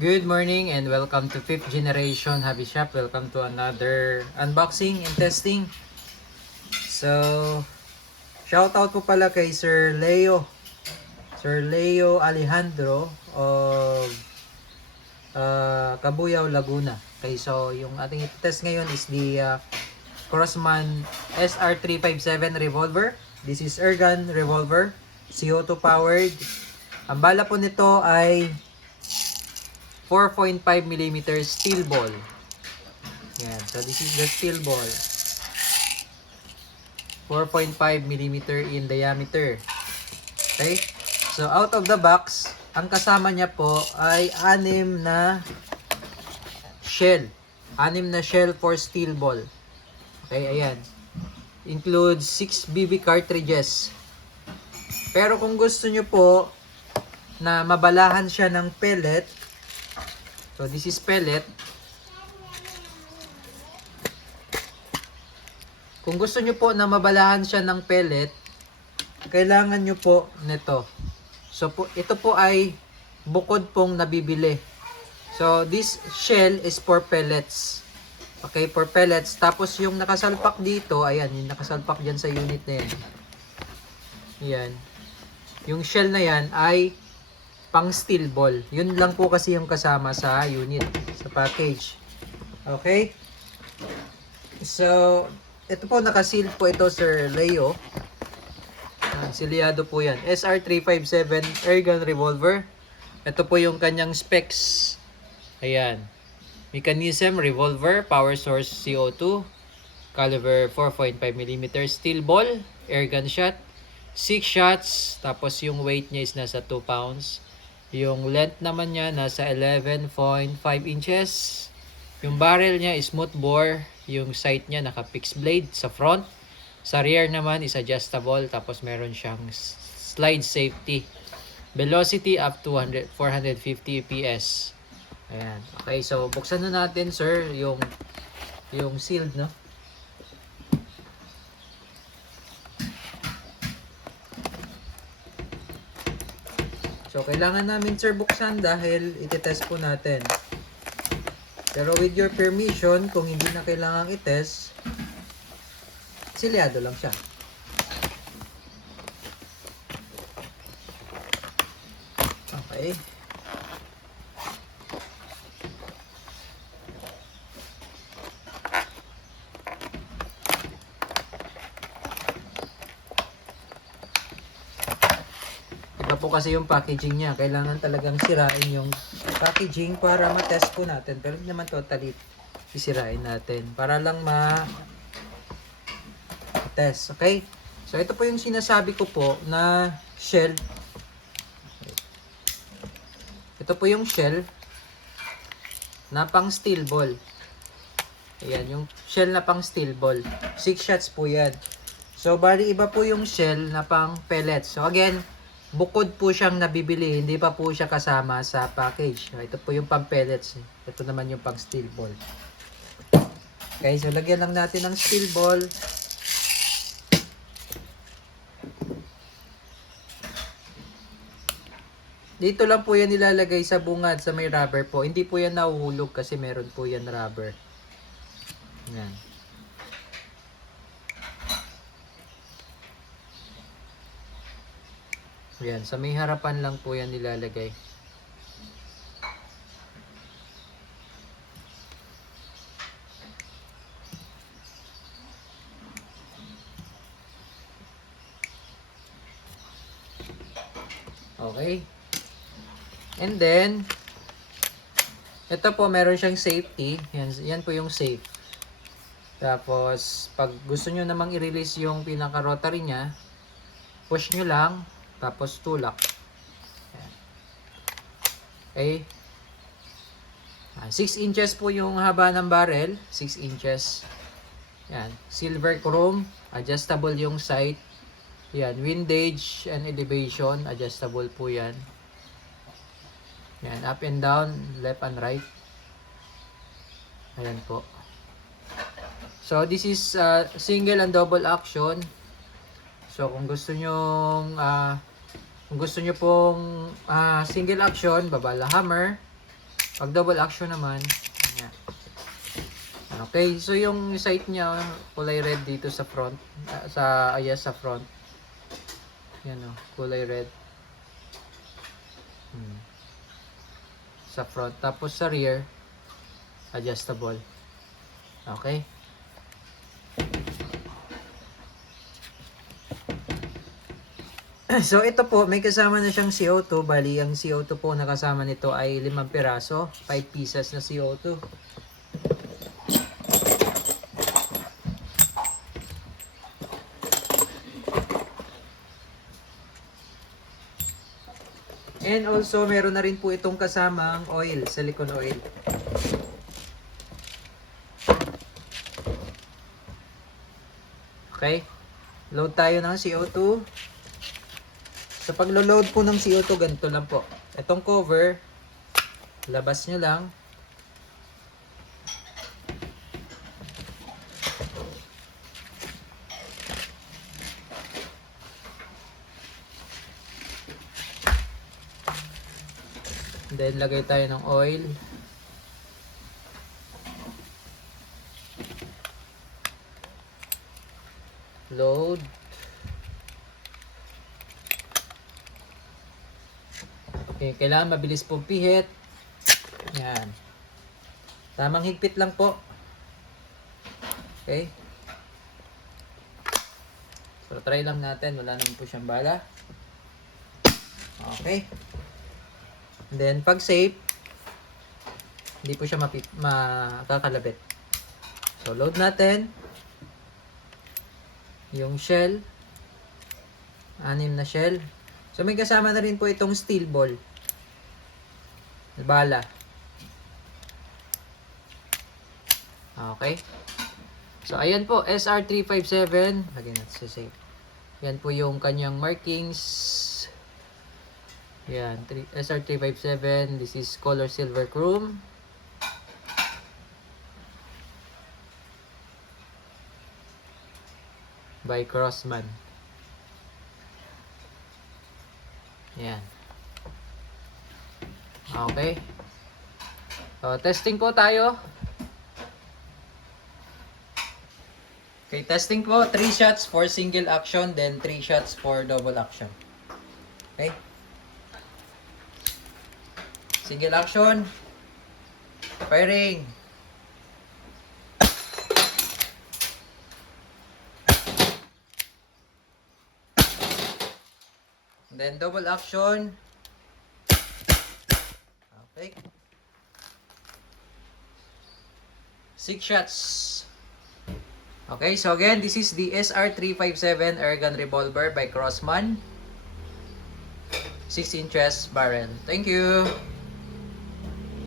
Good morning and welcome to 5th Generation Hobby Shop. Welcome to another unboxing and testing. So, shoutout po pala kay Sir Leo. Sir Leo Alejandro of Cabuyao, Laguna. Okay, so yung ating test ngayon is the Crossman SR357 revolver. This is airgun revolver, CO2 powered. Ang bala po nito ay 4.5mm steel ball. Yan. So, this is the steel ball. 4.5mm in diameter. Okay? So, out of the box, ang kasama niya po ay 6 na shell. 6 na shell for steel ball. Okay, ayan. Includes 6 BB cartridges. Pero kung gusto nyo po na mabalahan siya ng pellet, so this is pellet. Kung gusto nyo po na mabalahan siya ng pellet, kailangan nyo po nito. So ito po ay bukod pong nabibili. So this shell is for pellets. Okay, for pellets. Tapos yung nakasalpak dito, ayan, yung nakasalpak dyan sa unit na yan. Ayan. Yung shell na yan ay pang steel ball. Yun lang po kasi yung kasama sa unit, sa package. Okay? So, ito po nakaseal po ito, Sir Leo. Silyado po yan. SR357 airgun revolver. Ito po yung kanyang specs. Ayan. Mechanism, revolver, power source CO2, caliber 4.5mm steel ball, airgun shot, 6 shots, tapos yung weight niya is nasa 2 pounds. Yung length naman niya nasa 11.5 inches. Yung barrel niya is smooth bore. Yung sight niya naka-fixed blade sa front. Sa rear naman is adjustable. Tapos meron siyang slide safety. Velocity up to 450 PS. Ayan. Okay, so buksan na natin, sir, yung sealed, no? So, kailangan namin, sir, buksan dahil itetest po natin. Pero with your permission, kung hindi na kailangang itest, silyado lang siya. Okay. Iba po kasi yung packaging niya. Kailangan talagang sirain yung packaging para ma-test po natin. Pero hindi naman totally sisirain natin. Para lang ma-test. Okay? So, ito po yung sinasabi ko po na shell. Ito po yung shell na pang steel ball. Ayan, yung shell na pang steel ball. 6 shots po yan. So, bali iba po yung shell na pang pellets. So, again, bukod po siyang nabibili, hindi pa po siya kasama sa package. Ito po yung pang pellets. Ito naman yung pang steel ball. Okay, so lagyan lang natin ng steel ball. Dito lang po yan nilalagay sa bungad, sa may rubber po. Hindi po yan nahuhulog kasi meron po yan rubber. Yan. Yan, sa may harapan lang po yan nilalagay. Okay. And then, ito po meron siyang safety. Yan po yung safe. Tapos, pag gusto nyo namang i-release yung pinaka-rotary niya, push nyo lang. Tapos tulak. Ayan. Okay. 6 inches po yung haba ng barrel. 6 inches. Yan. Silver chrome. Adjustable yung sight. Yan. Windage and elevation. Adjustable po yan. Yan. Up and down. Left and right. Ayan po. So, this is single and double action. So, kung gusto nyong Kung gusto nyo pong single action, baba la hammer. Pag double action naman, yan. Okay, so yung sight niya kulay red dito sa front, sa front. Yan o, kulay red. Sa front, tapos sa rear adjustable. Okay? So ito po, may kasama na siyang CO2. Bali, ang CO2 po na kasama nito ay 5 piraso, 5 pieces na CO2. And also, meron na rin po itong kasamang oil, silicone oil. Okay? Load tayo ng CO2. Sa paglo-load po ng CO2, ganito lang po. Itong cover, labas nyo lang. Then, lagay tayo ng oil. Load. Okay, kailangan mabilis pong pihit. Yan. Tamang higpit lang po. Okay. So, try lang natin. Wala naman po siyang bala. Okay. And then, pag safe, hindi po siya makakalabit. So, load natin. Yung shell. 6 na shell. So, may kasama na rin po itong steel ball. Bala. Okay. So, ayan po. SR357. Lagyan natin sa safe. Yan po yung kanyang markings. Yan. SR357. This is color silver chrome. By Crossman. Yan. Okay. So, testing po tayo. Okay, testing po. 3 shots for single action, then 3 shots for double action. Okay. Single action. Firing. Then double action. Okay. 6 shots. Okay, so again, this is the SR357 airgun revolver by Crossman. 6 inches barrel. Thank you.